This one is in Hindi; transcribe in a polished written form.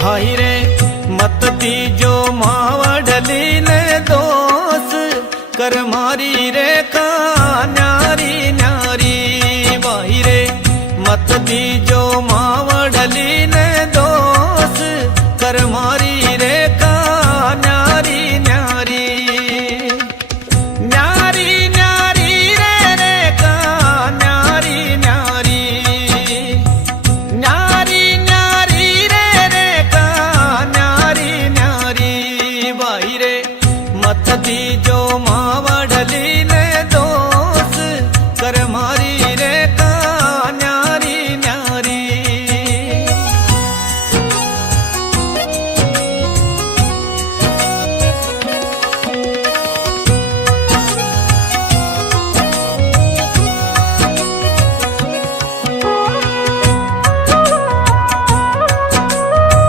भाई रे मत दीजो मावड़ली ने दोष कर मारी रे का न्यारी न्यारी। भाई रे मत दीजो मावड़ली ने दोष कर